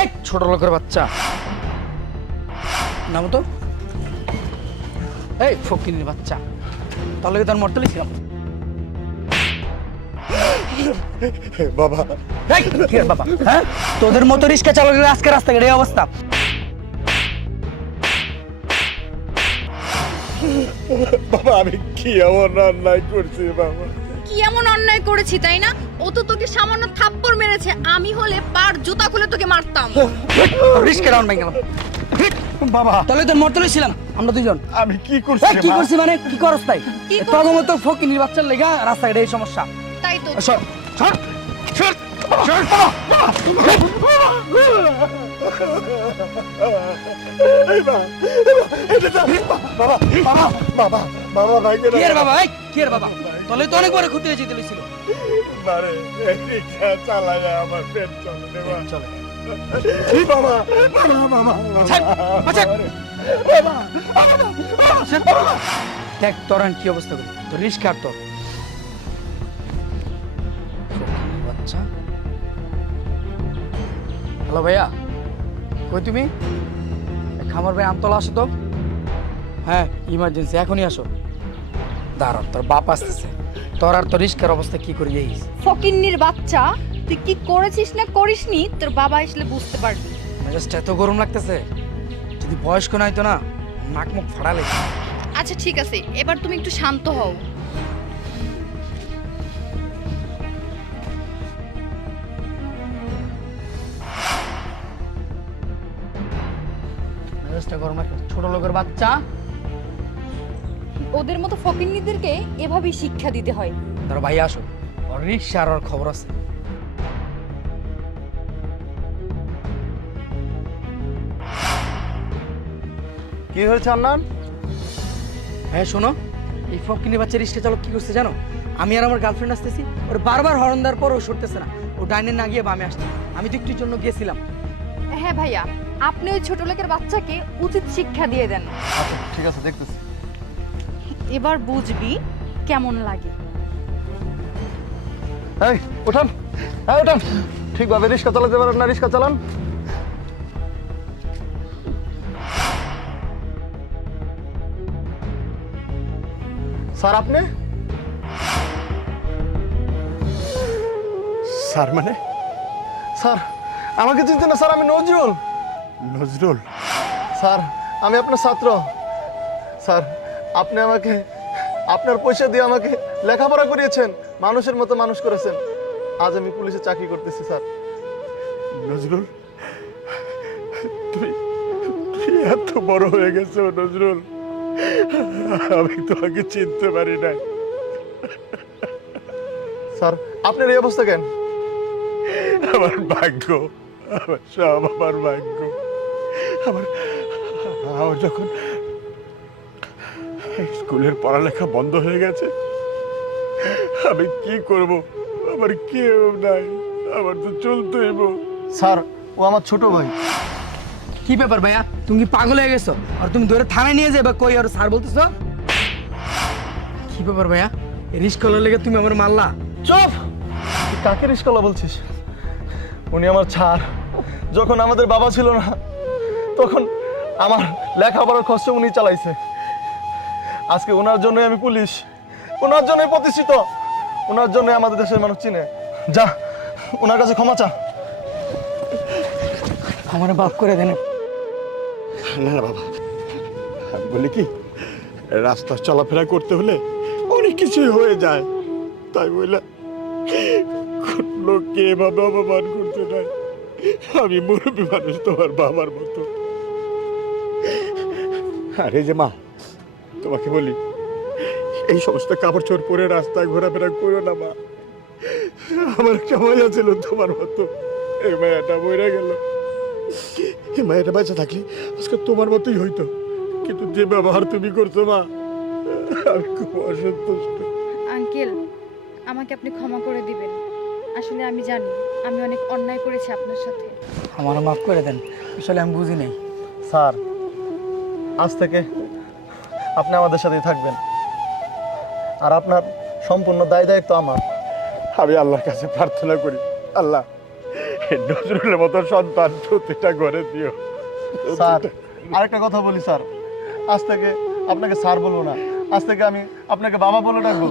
এই ছোট লোকের বাচ্চা, নামো তো। এই ফকিনের বাচ্চা, তাহলে তার মর্তলি ছিলাম। বাবা এই কি রে বাবা, হ্যাঁ তোদের মতো রিক্সা চালকের আজকে রাস্তাঘাটে এই অবস্থা। বাবা আমি কি এমন অন্যায় করছি বাবা? কি এমন অন্যায় করেছি তাই না? ও তো তোকে সামান্য থাপ্পড় মেরেছে, আমি হলে পার জুতা খুলে তোকে মারতাম। রিক্সা ডাউন ভাই গেলাম। বাবা তাহলে তোর মর্তলি ছিলাম আমরা দুজন। আমি কি করছি? এই কি করছি মানে কি করছ তাই? কি করছিস? তোর মতো ফকিনের বাচ্চার লেগা রাস্তাঘাটে এই সমস্যা। তাই তো। সর সর সর সর বাবা বাবা বাবা বাবা ভাই কি রে বাবা, এই কি রে বাবা, তাহলে তো অনেক বড় ক্ষতি হয়ে যেতে হয়েছিল। বারে রিক্সা চালায় আমার পেট চলে রে বাবা। চলে বাবা বাবা বাবা ছাড়, আচ্ছা। দেখ তোর এখন কি অবস্থা করি, তোর রিস্ক আর তোর বাচ্চা। হ্যালো ভাইয়া, কই তুমি? খামার ভাই আমতলা আসো তো। হ্যাঁ ইমার্জেন্সি, এখনই আসো। দাঁড়ান তোর বাপ আসতেছে। তোর আর তোর রিস্কের অবস্থা কি করে যাইস? ফকিন্নির বাচ্চা, তুই কি করেছিস না করিসনি তোর বাবা আসলে বুঝতে পারবি। জাস্ট এত গরম লাগতেছে, যদি বয়স্ক নাই তো না নাক মুখ ফাড়ালে। আচ্ছা ঠিক আছে, এবার তুমি একটু শান্ত হও। মেজাজটা গরম লাগতেছে। ছোট লোকের বাচ্চা, ওদের মতো ফকিন্নিদেরকে এভাবেই শিক্ষা দিতে হয়। ধরো ভাই আসো, ওর রিক্সা আর ওর খবর আছে। কি হয়েছে আন্নান? হ্যাঁ শোনো, এই ফকিনি বাচ্চা রিক্সা চালক কি করছে জানো? আমি আর আমার গার্লফ্রেন্ড আসতেছি, ওর বারবার হর্ন দেওয়ার পর ও সরতেছে না। ও ডাইনে না গিয়ে বামে আসছে। আমি তো একটুর জন্য গিয়েছিলাম। হ্যাঁ ভাইয়া, আপনি ওই ছোট লোকের বাচ্চাকে উচিত শিক্ষা দিয়ে দেন। আচ্ছা ঠিক আছে দেখতেছি। এবার বুঝবি কেমন লাগে। এই ওঠান, হ্যাঁ ওঠান। ঠিকভাবে রিক্সা চালাতে পারেন না, রিক্সা চালান। স্যার আপনি? স্যার মানে? স্যার আমাকে চিনতেন না স্যার? আমি নজরুল। নজরুল? স্যার আমি আপনার ছাত্র। স্যার আপনি আমাকে আপনার পয়সা দিয়ে আমাকে লেখাপড়া করিয়েছেন, মানুষের মতো মানুষ করেছেন। আজ আমি পুলিশে চাকরি করতেছি স্যার। নজরুল তুই তুই এত বড় হয়ে গেছো নজরুল, আমি তোমাকে চিনতে পারি নাই। স্যার আপনার এই অবস্থা কেন? আমার ভাগ্য, আমার সব আমার ভাগ্য। আমার আমার যখন স্কুলের পড়ালেখা বন্ধ হয়ে গেছে, আমি কি করব? আমার কেউ নাই, আমার তো চলতে হইব। স্যার ও আমার ছোট ভাই। কি ব্যাপার ভাইয়া, তুমি কি পাগল হয়ে গেছো? আর তুমি ধরে থানায় নিয়ে যাবে কই আর স্যার বলতেছো? কি ব্যাপার ভাইয়া, রিস্কলার লেগে তুমি আমার মারলা? চুপ! তুই কাকে রিস্কলা বলছিস? উনি আমার ছাড়। যখন আমাদের বাবা ছিল না, তখন আমার লেখাপড়ার খরচ উনি চালাইছে। আজকে ওনার জন্য আমি পুলিশ, ওনার জন্যই প্রতিষ্ঠিত, ওনার জন্য আমাদের দেশের মানুষ চিনে। যা ওনার কাছে ক্ষমা চা। আমার বাপ করে দেন। না না বাবা, আমি বলি কি, রাস্তা চলাফেরা করতে হলে অনেক কিছুই হয়ে যায়, তাই বললাম লোককে এভাবে অপমান করতে নাই। আমি মুরব্বী মানুষ তোমার বাবার মতো। আরে যে মা, তোমাকে বলি, এই সমস্ত কাপড় চোর পরে রাস্তায় ঘোরাফেরা করো না মা। আমার একটা মায়া ছিল তোমার মতো, এই মায়াটা মরে গেল। এই মায়াটা বেঁচে থাকলে আজকে তোমার মতোই হইতো, কিন্তু যে ব্যবহার তুমি করছো মা, আমি খুব অসন্তুষ্ট। আঙ্কেল, আমাকে আপনি ক্ষমা করে দিবেন। আসলে আমি জানি আমি অনেক অন্যায় করেছি আপনার সাথে। আমার মাফ করে দেন, আসলে আমি বুঝি নাই। স্যার আজ থেকে আপনি আমাদের সাথেই থাকবেন, আর আপনার সম্পূর্ণ দায় দায়িত্ব আমার। আমি আল্লাহর কাছে প্রার্থনা করি, আল্লাহ নজরুলের মতো সন্তান প্রতিটা ঘরে দিও। স্যার আরেকটা কথা বলি স্যার, আজ থেকে আপনাকে স্যার বলবো না, আজ থেকে আমি আপনাকে বাবা বলে ডাকবো।